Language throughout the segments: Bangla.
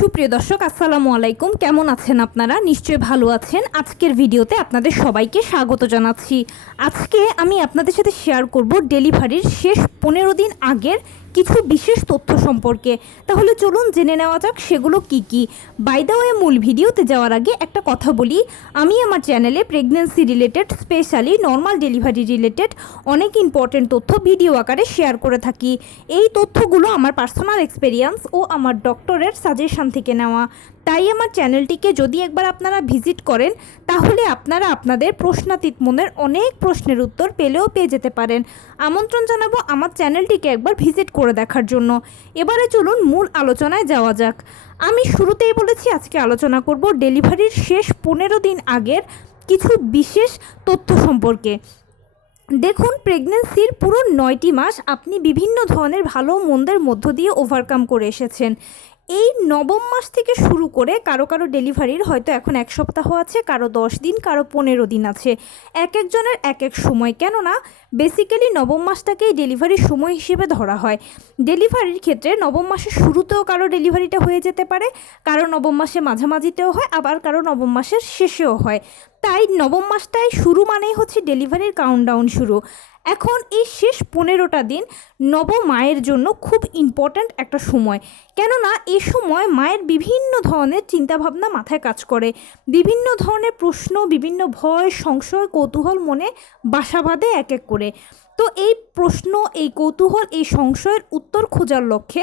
সুপ্রিয় দর্শক আসসালামু আলাইকুম, কেমন আছেন আপনারা? নিশ্চয়ই ভালো আছেন। আজকের ভিডিওতে আপনাদের সবাইকে স্বাগত জানাচ্ছি। আজকে আমি আপনাদের সাথে শেয়ার করব ডেলিভারির শেষ 15 দিন আগের কিছু বিশেষ তথ্য সম্পর্কে। তাহলে চলুন জেনে নেওয়া যাক সেগুলো কি কি। বাই দ্য ওয়ে, মূল ভিডিওতে যাওয়ার আগে একটা কথা বলি, আমি আমার চ্যানেলে pregnancy related, specially normal delivery related অনেক ইম্পর্টেন্ট তথ্য ভিডিও আকারে শেয়ার করে থাকি। এই তথ্যগুলো আমার পার্সোনাল এক্সপেরিয়েন্স ও আমার ডক্টরের সাজেশন থেকে নেওয়া। তাই আমার চ্যানেলটিকে যদি একবার আপনারা ভিজিট করেন, তাহলে আপনারা আপনাদের প্রশ্নাতীত মনের অনেক প্রশ্নের উত্তর পেয়ে যেতে পারেন। আমন্ত্রণ জানাবো আমার চ্যানেলটিকে একবার ভিজিট করে দেখার জন্য। এবারে চলুন মূল আলোচনায় যাওয়া যাক। আমি শুরুতেই বলেছি আজকে আলোচনা করব ডেলিভারির শেষ 15 দিন আগের কিছু বিশেষ তথ্য সম্পর্কে। দেখুন, প্রেগন্যান্সির পুরো 9টি মাস আপনি বিভিন্ন ধরনের ভালো মন্দের মধ্য দিয়ে ওভারকাম করে এসেছেন। এই নবম মাস থেকে শুরু করে কারো ডেলিভারির হয়তো এখন 1 সপ্তাহ আছে, কারো 10 দিন, কারো 15 দিন আছে। এক একজনের এক এক সময়, কেননা বেসিক্যালি নবম মাসটাকেই ডেলিভারির সময় হিসেবে ধরা হয়। ডেলিভারির ক্ষেত্রে নবম মাসের শুরুতেও কারো ডেলিভারিটা হয়ে যেতে পারে, কারো নবম মাসে মাঝামাঝিতেও হয়, আবার কারো নবম মাসের শেষেও হয়। তাই নবম মাসটায় শুরু মানেই হচ্ছে ডেলিভারির কাউন্টডাউন শুরু। এখন এই শেষ 15টা দিন নবমায়ের জন্য খুব ইম্পর্ট্যান্ট একটা সময়, কেননা এই সময় মায়ের বিভিন্ন ধরনের চিন্তাভাবনা মাথায় কাজ করে, বিভিন্ন ধরনের প্রশ্ন, বিভিন্ন ভয়, সংশয়, কৌতূহল মনে বাসা বাঁধে এক এক করে। তো এই প্রশ্ন, এই কৌতূহল, এই সংশয়ের উত্তর খোঁজার লক্ষ্যে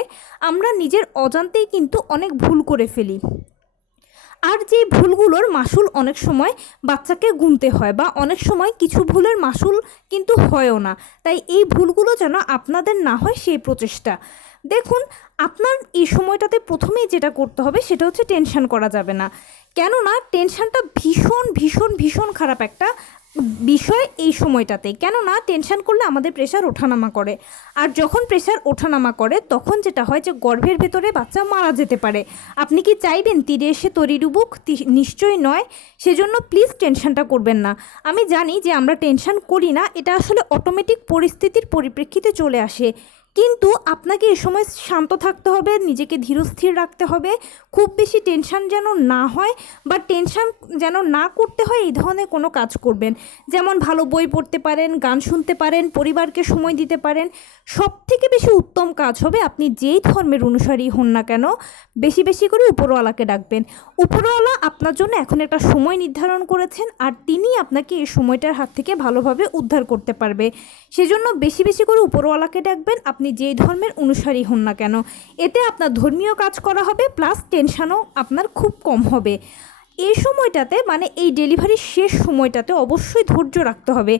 আমরা নিজের অজান্তেই কিন্তু অনেক ভুল করে ফেলি। আর যে ভুলগুলোর মাসুল অনেক সময় বাচ্চাকে গুনতে হয়, বা অনেক সময় কিছু ভুলের মাসুল কিন্তু হয়ও না। তাই এই ভুলগুলো যেন আপনাদের না হয় সেই প্রচেষ্টা। দেখুন, আপনার এই সময়টাতে প্রথমেই যেটা করতে হবে সেটা হচ্ছে টেনশন করা যাবে না, কেননা টেনশনটা ভীষণ ভীষণ ভীষণ খারাপ একটা বিষয় এই সময়টাতে। কেননা টেনশন করলে আমাদের প্রেশার ওঠানামা করে, আর যখন প্রেশার ওঠানামা করে তখন যেটা হয় যে গর্ভের ভেতরে বাচ্চা মারা যেতে পারে। আপনি কি চাইবেন তীরে এসে তরি ডুবুক? নিশ্চয়ই নয়। সেজন্য প্লিজ টেনশনটা করবেন না। আমি জানি যে আমরা টেনশন করি না, এটা আসলে অটোমেটিক পরিস্থিতির পরিপ্রেক্ষিতে চলে আসে, কিন্তু আপনাকে এ সময় শান্ত থাকতে হবে, নিজেকে ধীরস্থির রাখতে হবে। খুব বেশি টেনশন যেন না হয়, বা টেনশন যেন না করতে হয় এই ধরনের কোনো কাজ করবেন। যেমন ভালো বই পড়তে পারেন, গান শুনতে পারেন, পরিবারকে সময় দিতে পারেন। সবথেকে বেশি উত্তম কাজ হবে আপনি যেই ধর্মের অনুসারী হন না কেন, বেশি বেশি করে উপরওয়ালাকে ডাকবেন। উপরওয়ালা আপনার জন্য এখন একটা সময় নির্ধারণ করেছেন, আর তিনি আপনাকে এই সময়টার হাত থেকে ভালোভাবে উদ্ধার করতে পারবে। সেজন্য বেশি বেশি করে উপরওয়ালাকে ডাকবেন, আপনি যেই ধর্মের অনুসারী হন না কেন। এতে আপনার ধর্মীয় কাজ করা হবে, প্লাস টেনশনও আপনার খুব কম হবে। এই সময়টাতে, মানে এই ডেলিভারির শেষ সময়টাতে অবশ্যই ধৈর্য রাখতে হবে।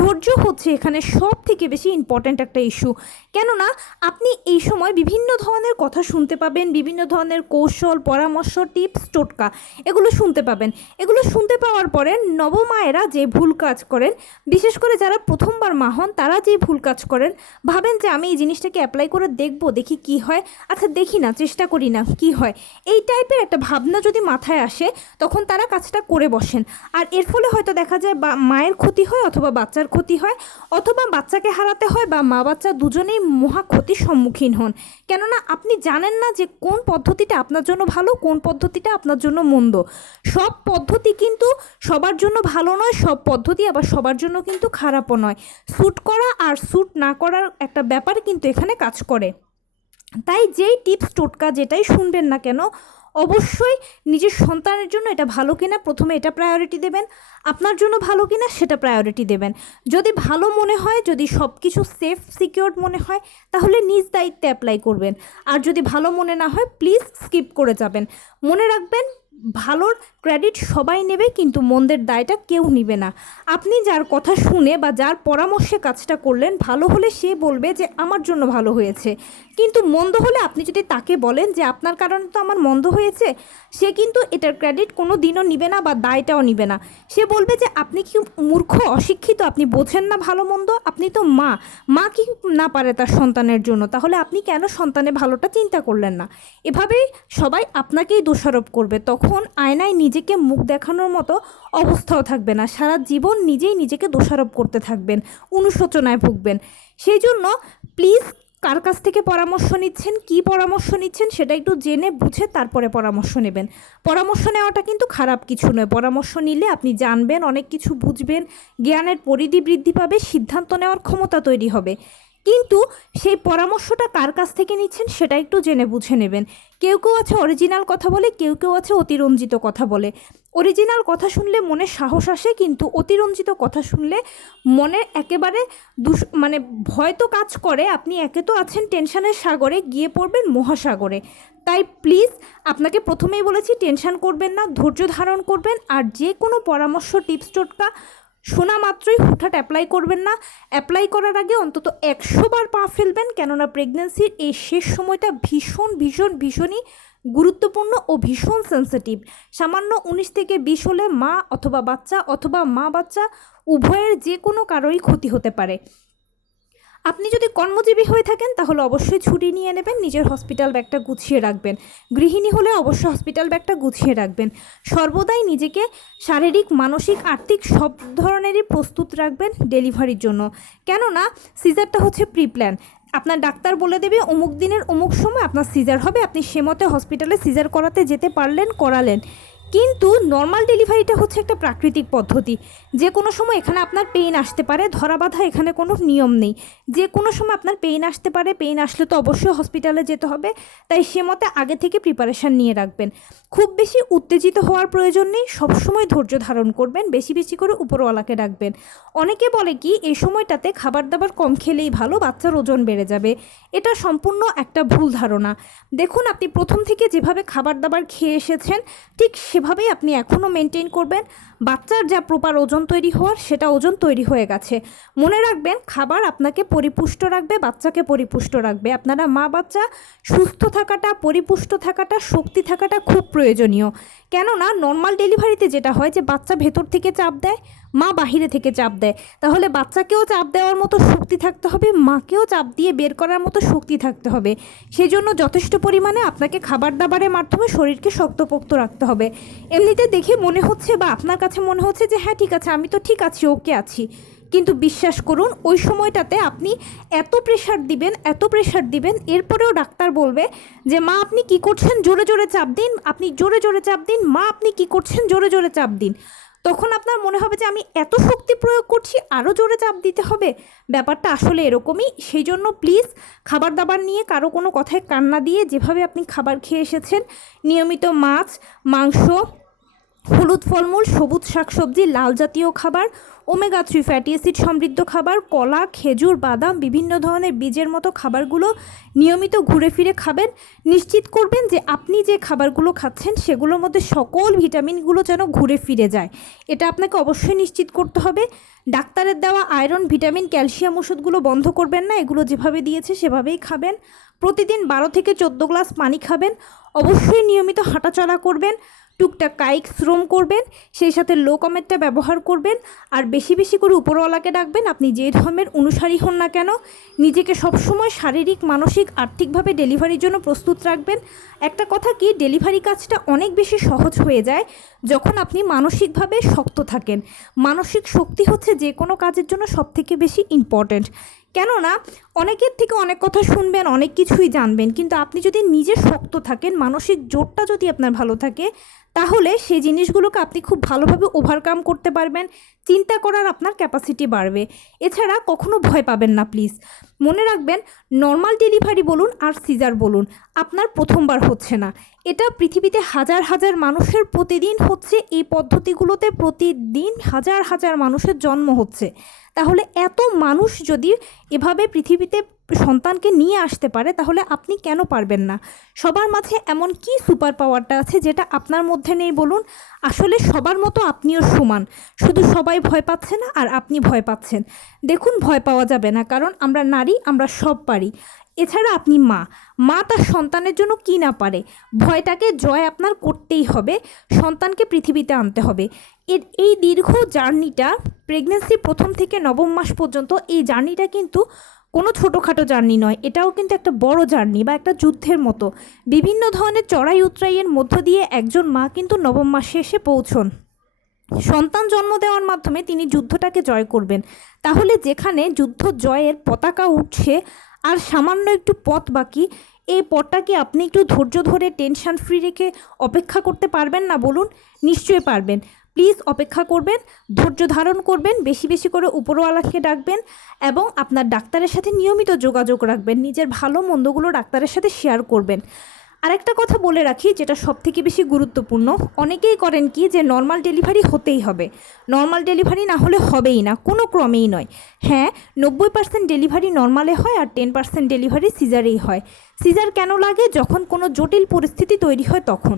ধৈর্য হচ্ছে এখানে সব থেকে বেশি ইম্পর্ট্যান্ট একটা ইস্যু, কেননা আপনি এই সময় বিভিন্ন ধরনের কথা শুনতে পাবেন, বিভিন্ন ধরনের কৌশল, পরামর্শ, টিপস, টোটকা এগুলো শুনতে পাবেন। এগুলো শুনতে পাওয়ার পরে নবমায়েরা যে ভুল কাজ করেন, বিশেষ করে যারা প্রথমবার মা হন, তারা যে ভুল কাজ করেন, ভাবেন যে আমি এই জিনিসটাকে অ্যাপ্লাই করে দেখি কি হয়, আচ্ছা দেখি না, চেষ্টা করি না কি হয়, এই টাইপের একটা ভাবনা যদি মাথায় আসে, তখন তারা কাজটা করে বসেন। আর এর ফলে হয়তো দেখা যায় মায়ের ক্ষতি হয়, অথবা বাচ্চার ক্ষতি হয়, অথবা বাচ্চাকে হারাতে হয়, বা মা বাচ্চা দুজনেই মহা ক্ষতির সম্মুখীন হন। কেননা আপনি জানেন না যে কোন পদ্ধতিটা আপনার জন্য ভালো, কোন পদ্ধতিটা আপনার জন্য মন্দ। সব পদ্ধতি কিন্তু সবার জন্য ভালো নয়, সব পদ্ধতি আবার সবার জন্য কিন্তু খারাপও নয়। স্যুট করা আর স্যুট না করার একটা ব্যাপার কিন্তু এখানে কাজ করে। তাই যেই টিপস, টোটকা যেটাই শুনবেন না কেন, অবশ্যই নিজের সন্তানের জন্য এটা ভালো কিনা প্রথমে এটা প্রায়োরিটি দেবেন, আপনার জন্য ভালো কিনা সেটা প্রায়োরিটি দেবেন। যদি ভালো মনে হয়, যদি সব কিছু সেফ সিকিউরড মনে হয়, তাহলে নিজ দায়িত্বে অ্যাপ্লাই করবেন। আর যদি ভালো মনে না হয়, প্লিজ স্কিপ করে যাবেন। মনে রাখবেন, ভালোর ক্রেডিট সবাই নেবে, কিন্তু মন্দের দায়টা কেউ নেবে না। আপনি যার কথা শুনে বা যার পরামর্শে কাজটা করলেন, ভালো হলে সে বলবে যে আমার জন্য ভালো হয়েছে, কিন্তু মন্দ হলে আপনি যদি তাকে বলেন যে আপনার কারণে তো আমার মন্দ হয়েছে, সে কিন্তু এটার ক্রেডিট কোনো দিনও নিবে না, বা দায়টাও নিবে না। সে বলবে যে আপনি কি মূর্খ, অশিক্ষিত, আপনি বোঝেন না ভালো মন্দ, আপনি তো মা কি না পারে তার সন্তানের জন্য, তাহলে আপনি কেন সন্তানের ভালোটা চিন্তা করলেন না? এভাবেই সবাই আপনাকেই দোষারোপ করবে। তখন আয়নায় নিজেকে মুখ দেখানোর মতো অবস্থাও থাকবে না, সারা জীবন নিজেই নিজেকে দোষারোপ করতে থাকবেন, অনুশোচনায় ভুগবেন। সেই জন্য প্লিজ কার কাছ থেকে পরামর্শ নিচ্ছেন, কি পরামর্শ নিচ্ছেন সেটা একটু জেনে বুঝে তারপরে পরামর্শ নেবেন। পরামর্শ নেওয়াটা কিন্তু খারাপ কিছু নয়। পরামর্শ নিলে আপনি জানবেন, অনেক কিছু বুঝবেন, জ্ঞানের পরিধি বৃদ্ধি পাবে, সিদ্ধান্ত নেওয়ার ক্ষমতা তৈরি হবে। কিন্তু সেই পরামর্শটা কার কাছ থেকে নিচ্ছেন সেটা একটু জেনে বুঝে নেবেন। কেউ কেউ আছে অরিজিনাল কথা বলে, কেউ কেউ আছে অতিরঞ্জিত কথা বলে। অরিজিনাল কথা শুনলে মনে সাহস আসে, কিন্তু অতিরঞ্জিত কথা শুনলে মনে একেবারে মানে ভয় তো কাজ করে। আপনি একে তো আছেন টেনশনের সাগরে, গিয়ে পড়বেন মহাসাগরে। তাই প্লিজ আপনাকে প্রথমেই বলেছি টেনশন করবেন না, ধৈর্য ধারণ করবেন। আর যে কোনো পরামর্শ, টিপস, টোটকা শোনা মাত্রই হুটহাট অ্যাপ্লাই করবেন না। অ্যাপ্লাই করার আগে অন্তত 100 বার পা ফেলবেন, কেননা প্রেগনেন্সির এই শেষ সময়টা ভীষণই গুরুত্বপূর্ণ ও ভীষণ সেন্সিটিভ। সামান্য 19 থেকে 20 হলে মা অথবা বাচ্চা অথবা মা বাচ্চা উভয়ের যে কোনো কারোরই ক্ষতি হতে পারে। আপনি যদি কর্মজীবী হয়ে থাকেন তাহলে অবশ্যই ছুটি নিয়ে নেবেন, নিজের হসপিটাল ব্যাগটা গুছিয়ে রাখবেন। গৃহিণী হলে অবশ্যই হসপিটাল ব্যাগটা গুছিয়ে রাখবেন। সর্বদাই নিজেকে শারীরিক, মানসিক, আর্থিক সব ধরনেরই প্রস্তুত রাখবেন ডেলিভারির জন্য। কেননা সিজারটা হচ্ছে প্রি প্ল্যান। আপনার ডাক্তার বলে দেবে অমুক দিনের অমুক সময় আপনার সিজার হবে, আপনি সে মতে হসপিটালে সিজার করাতে যেতে পারলেন, করালেন। কিন্তু নর্মাল ডেলিভারিটা হচ্ছে একটা প্রাকৃতিক পদ্ধতি। যে কোনো সময় এখানে আপনার পেইন আসতে পারে, ধরা বাঁধা এখানে কোনো নিয়ম নেই। যে কোনো সময় আপনার পেইন আসতে পারে, পেইন আসলে তো অবশ্যই হসপিটালে যেতে হবে। তাই সে মতে আগে থেকে প্রিপারেশান নিয়ে রাখবেন। খুব বেশি উত্তেজিত হওয়ার প্রয়োজন নেই, সবসময় ধৈর্য ধারণ করবেন, বেশি বেশি করে উপরওয়ালাকে ডাকবেন। অনেকে বলে কি এই সময়টাতে খাবার দাবার কম খেলেই ভালো, বাচ্চার ওজন বেড়ে যাবে। এটা সম্পূর্ণ একটা ভুল ধারণা। দেখুন, আপনি প্রথম থেকে যেভাবে খাবার দাবার খেয়ে এসেছেন ঠিক সেভাবেই আপনি এখনও মেনটেন করবেন। বাচ্চার যা প্রপার ওজন তৈরি হওয়ার সেটা ওজন তৈরি হয়ে গেছে। মনে রাখবেন, খাবার আপনাকে পরিপুষ্ট রাখবে, বাচ্চাকে পরিপুষ্ট রাখবে। আপনারা মা বাচ্চা সুস্থ থাকাটা, পরিপুষ্ট থাকাটা, শক্তি থাকাটা খুব প্রয়োজনীয়। কেননা নর্মাল ডেলিভারিতে যেটা হয় যে বাচ্চা ভেতর থেকে চাপ দেয়, মা বাহিরে থেকে চাপ দেয়। তাহলে বাচ্চাকেও চাপ দেওয়ার মতো শক্তি থাকতে হবে, মাকেও চাপ দিয়ে বের করার মতো শক্তি থাকতে হবে। সেই জন্য যথেষ্ট পরিমাণে আপনাকে খাবার দাবারের মাধ্যমে শরীরকে শক্তপোক্ত রাখতে হবে। এমনিতে দেখে মনে হচ্ছে বা আপনার কাছে মনে হচ্ছে যে হ্যাঁ ঠিক আছে, আমি তো ঠিক আছি, ওকে আছি, কিন্তু বিশ্বাস করুন ওই সময়টাতে আপনি এত প্রেশার দিবেন, এরপরেও ডাক্তার বলবে যে মা আপনি কি করছেন, জোরে জোরে চাপ দিন, আপনি জোরে জোরে চাপ দিন, মা আপনি কি করছেন, জোরে জোরে চাপ দিন। তখন আপনার মনে হবে যে আমি এত শক্তি প্রয়োগ করছি, আরও জোরে চাপ দিতে হবে। ব্যাপারটা আসলে এরকমই। সেই জন্য প্লিজ খাবার দাবার নিয়ে কারো কোনো কথায় কান না দিয়ে যেভাবে আপনি খাবার খেয়ে এসেছেন, নিয়মিত মাছ, মাংস, হলুদ ফলমূল, সবুজ শাকসবজি, লাল জাতীয় খাবার, ওমেগা 3 ফ্যাটি অ্যাসিড সমৃদ্ধ খাবার, কলা, খেজুর, বাদাম, বিভিন্ন ধরনের বীজের মতো খাবারগুলো নিয়মিত ঘুরে ফিরে খাবেন। নিশ্চিত করবেন যে আপনি যে খাবারগুলো খাচ্ছেন সেগুলোর মধ্যে সকল ভিটামিনগুলো যেন ঘুরে ফিরে যায়। এটা আপনাকে অবশ্যই নিশ্চিত করতে হবে। ডাক্তারের দেওয়া আয়রন, ভিটামিন, ক্যালসিয়াম ওষুধগুলো বন্ধ করবেন না, এগুলো যেভাবে দিয়েছে সেভাবেই খাবেন। প্রতিদিন 12 থেকে 14 গ্লাস পানি খাবেন। অবশ্যই নিয়মিত হাঁটাচলা করবেন, টুকটাক কায়িক শ্রম করবেন, সেই সাথে লো কমেটটা ব্যবহার করবেন। আর বেশি বেশি করে উপরওয়ালাকে ডাকবেন। আপনি যে ধর্মের অনুসারী হন না কেন, নিজেকে সবসময় শারীরিক, মানসিক, আর্থিকভাবে ডেলিভারির জন্য প্রস্তুত রাখবেন। একটা কথা কি, ডেলিভারি কাজটা অনেক বেশি সহজ হয়ে যায় যখন আপনি মানসিকভাবে শক্ত থাকেন। মানসিক শক্তি হচ্ছে যে কোনো কাজের জন্য সবথেকে বেশি ইম্পর্ট্যান্ট। কেননা অনেকের থেকে অনেক কথা শুনবেন, অনেক কিছুই জানবেন, কিন্তু আপনি যদি নিজে শক্ত থাকেন, মানসিক জোরটা যদি আপনার ভালো থাকে, তাহলে সেই জিনিসগুলোকে আপনি খুব ভালোভাবে ওভারকাম করতে পারবেন। চিন্তা করার আপনার ক্যাপাসিটি বাড়বে। এছাড়া কখনো ভয় পাবেন না প্লিজ। মনে রাখবেন, নর্মাল ডেলিভারি বলুন আর সিজার বলুন, আপনার প্রথমবার হচ্ছে না। এটা পৃথিবীতে হাজার হাজার মানুষের প্রতিদিন হচ্ছে। এই পদ্ধতিগুলোতে প্রতিদিন হাজার হাজার মানুষের জন্ম হচ্ছে। তাহলে এত মানুষ যদি এভাবে পৃথিবীতে সন্তানকে নিয়ে আসতে পারে, তাহলে আপনি কেন পারবেন না? সবার মাঝে এমন কি সুপার পাওয়ারটা আছে যেটা আপনার মধ্যে নেই বলুন? আসলে সবার মতো আপনিও সমান, শুধু সবাই ভয় পাচ্ছে না আর আপনি ভয় পাচ্ছেন। দেখুন, ভয় পাওয়া যাবে না, কারণ আমরা নারী, আমরা সব পারি। এছাড়া আপনি মা তার সন্তানের জন্য কি না পারে। ভয়টাকে জয় আপনার করতেই হবে, সন্তানকে পৃথিবীতে আনতে হবে। এই দীর্ঘ জার্নিটা, প্রেগনেন্সি প্রথম থেকে 9ম মাস পর্যন্ত, এই জার্নিটা কিন্তু কোনো ছোটোখাটো জার্নি নয়। এটাও কিন্তু একটা বড় জার্নি বা একটা যুদ্ধের মতো। বিভিন্ন ধরনের চড়াই উতরাইয়ের মধ্য দিয়ে একজন মা কিন্তু 9ম মাসে এসে পৌঁছন। সন্তান জন্ম দেওয়ার মাধ্যমে তিনি যুদ্ধটাকে জয় করবেন। তাহলে যেখানে যুদ্ধ জয়ের পতাকা উঠছে, আর সামান্য একটু পথ বাকি, এই পথটাকে আপনি একটু ধৈর্য ধরে টেনশন ফ্রি রেখে অপেক্ষা করতে পারবেন না বলুন? নিশ্চয়ই পারবেন। প্লিজ অপেক্ষা করবেন, ধৈর্য ধারণ করবেন, বেশি বেশি করে উপরওয়ালাকে ডাকবেন এবং আপনার ডাক্তারের সাথে নিয়মিত যোগাযোগ রাখবেন। নিজের ভালো মন্দগুলো ডাক্তারের সাথে শেয়ার করবেন। আরেকটা কথা বলে রাখি, যেটা সবথেকে বেশি গুরুত্বপূর্ণ, অনেকেই করেন কি যে নর্মাল ডেলিভারি হতেই হবে, নর্মাল ডেলিভারি না হলে হবেই না, কোনো ক্রমেই নয়। হ্যাঁ, 90% ডেলিভারি নর্মালে হয় আর 10% ডেলিভারি সিজারেই হয়। সিজার কেন লাগে? যখন কোনো জটিল পরিস্থিতি তৈরি হয় তখন।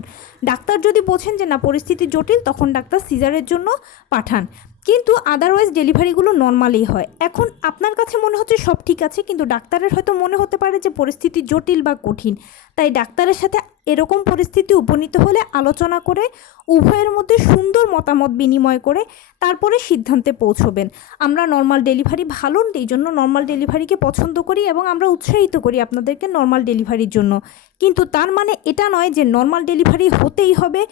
ডাক্তার যদি বোঝেন যে না পরিস্থিতি জটিল, তখন ডাক্তার সিজারের জন্য পাঠান, কিন্তু আদারওয়াইজ ডেলিভারিগুলো নর্মালি হয়। এখন আপনার কাছে মনে হচ্ছে সব ঠিক আছে, কিন্তু ডাক্তারের হয়তো মনে হতে পারে যে পরিস্থিতি জটিল বা কঠিন। তাই ডাক্তারের সাথে এরকম পরিস্থিতি উপনীত হলে আলোচনা করে উভয়ের মধ্যে সুন্দর মতামত বিনিময় করে তারপরে সিদ্ধান্তে পৌঁছবেন। আমরা নর্মাল ডেলিভারি ভালো, এই জন্য নর্মাল ডেলিভারিকে পছন্দ করি এবং আমরা উৎসাহিত করি আপনাদেরকে নর্মাল ডেলিভারির জন্য। কিন্তু তার মানে এটা নয় যে নর্মাল ডেলিভারি হতেই হবে,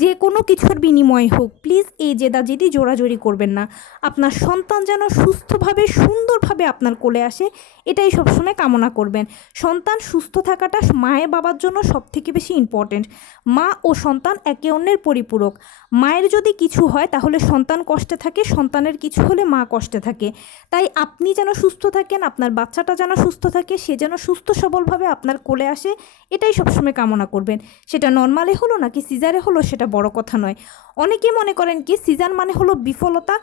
যে কোনো কিছুর বিনিময় হোক। প্লিজ এই জেদাজেদি জোরাজোরি করবেন না। আপনার সন্তান যেন সুস্থভাবে সুন্দরভাবে আপনার কোলে আসে, এটাই সবসময় কামনা করবেন। সন্তান সুস্থ থাকাটা মায়ের বাবার জন্য সবথেকে বেশি ইম্পর্টেন্ট। মা ও সন্তান একে অন্যের পরিপূরক। মায়ের যদি কিছু হয় তাহলে সন্তান কষ্টে থাকে, সন্তানের কিছু হলে মা কষ্টে থাকে। তাই আপনি যেন সুস্থ থাকেন, আপনার বাচ্চাটা যেন সুস্থ থাকে, সে যেন সুস্থ সবলভাবে আপনার কোলে আসে, এটাই সবসময় কামনা করবেন। সেটা নর্মালে হলো নাকি সিজারে হলো সেটা বড় কথা নয়। অনেকে মনে করেন কি সিজার মানে হলো বিফলতা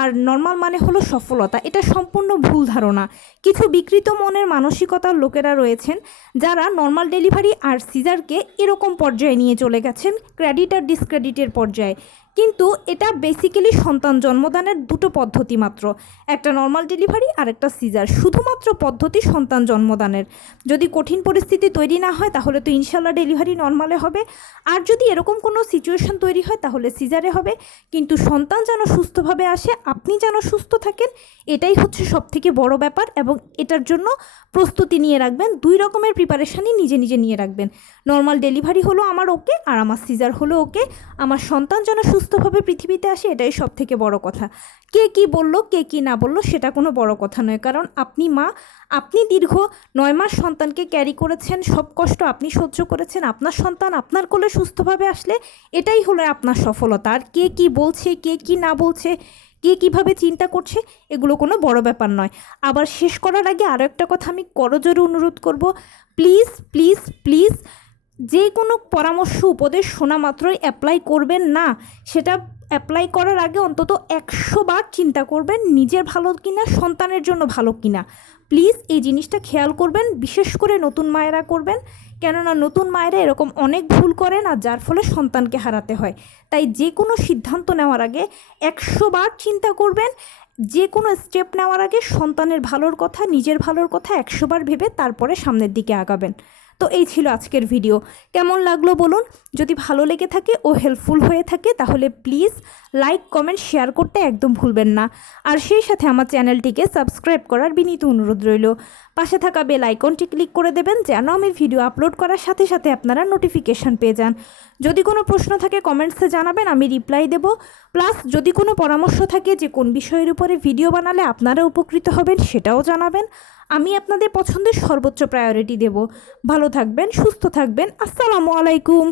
আর নর্মাল মানে হলো সফলতা। এটা সম্পূর্ণ ভুল ধারণা। কিছু বিকৃত মনের মানসিকতার লোকেরা রয়েছেন যারা নর্মাল ডেলিভারি আর সিজারকে এরকম পর্যায়ে নিয়ে চলে গেছেন, ক্রেডিট আর ডিসক্রেডিটের পর্যায়ে। কিন্তু এটা বেসিক্যালি সন্তান জন্মদানের দুটো পদ্ধতি মাত্র, একটা নর্মাল ডেলিভারি আর একটা সিজার। শুধুমাত্র পদ্ধতি সন্তান জন্মদানের। যদি কঠিন পরিস্থিতি তৈরি না হয় তাহলে তো ইনশাল্লাহ ডেলিভারি নর্মালে হবে, আর যদি এরকম কোনো সিচুয়েশন তৈরি হয় তাহলে সিজারে হবে। কিন্তু সন্তান যেন সুস্থভাবে আসে, আপনি যেন সুস্থ থাকেন, এটাই হচ্ছে সবথেকে বড় ব্যাপার। এবং এটার জন্য প্রস্তুতি নিয়ে রাখবেন, দুই রকমের প্রিপারেশানই নিজে নিজে নিয়ে রাখবেন। নর্মাল ডেলিভারি হলো আমার ওকে, আর আমার সিজার হলো ওকে। আমার সন্তান যেন সুস্থভাবে পৃথিবীতে আসে, এটাই সবথেকে বড় কথা। কে কি বললো, কে কি না বললো, সেটা কোনো বড় কথা নয়। কারণ আপনি মা, আপনি দীর্ঘ 9 মাস সন্তানকে ক্যারি করেছেন, সব কষ্ট আপনি সহ্য করেছেন। আপনার সন্তান আপনার কোলে সুস্থভাবে আসলে এটাই হলো আপনার সফলতা। আর কে কি বলছে, কে কি না বলছে, কে কীভাবে চিন্তা করছে, এগুলো কোনো বড় ব্যাপার নয়। আবার শেষ করার আগে আরও একটা কথা আমি করজোরে অনুরোধ করব, প্লিজ প্লিজ প্লিজ যে কোনো পরামর্শ উপদেশ শোনা মাত্রই অ্যাপ্লাই করবেন না। সেটা অ্যাপ্লাই করার আগে অন্তত 100 বার চিন্তা করবেন নিজের ভালো কিনা, সন্তানের জন্য ভালো কিনা। প্লিজ এই জিনিসটা খেয়াল করবেন, বিশেষ করে নতুন মায়েরা করবেন। কেননা নতুন মায়েরা এরকম অনেক ভুল করেন আর যার ফলে সন্তানকে হারাতে হয়। তাই যে কোনো সিদ্ধান্ত নেওয়ার আগে 100 বার চিন্তা করবেন। যে কোনো স্টেপ নেওয়ার আগে সন্তানের ভালোর কথা, নিজের ভালোর কথা 100 বার ভেবে তারপরে সামনের দিকে আগাবেন। তো এই ছিল আজকের ভিডিও। কেমন লাগলো বলুন? যদি ভালো লেগে থাকে ও হেল্পফুল হয়ে থাকে তাহলে প্লিজ লাইক, কমেন্ট, শেয়ার করতে একদম ভুলবেন না। আর সেই সাথে আমার চ্যানেলটিকে সাবস্ক্রাইব করার বিনীত অনুরোধ রইল। পাশে থাকা বেল আইকনটি ক্লিক করে দেবেন যেন আমি ভিডিও আপলোড করার সাথে সাথে আপনারা নোটিফিকেশান পেয়ে যান। যদি কোনো প্রশ্ন থাকে কমেন্টসে জানাবেন, আমি রিপ্লাই দেব। প্লাস যদি কোনো পরামর্শ থাকে যে কোন বিষয়ের উপরে ভিডিও বানালে আপনারা উপকৃত হবেন, সেটাও জানাবেন। আমি আপনাদের পছন্দের সর্বোচ্চ প্রায়োরিটি দেব। ভালো থাকবেন, সুস্থ থাকবেন। আসসালামু আলাইকুম।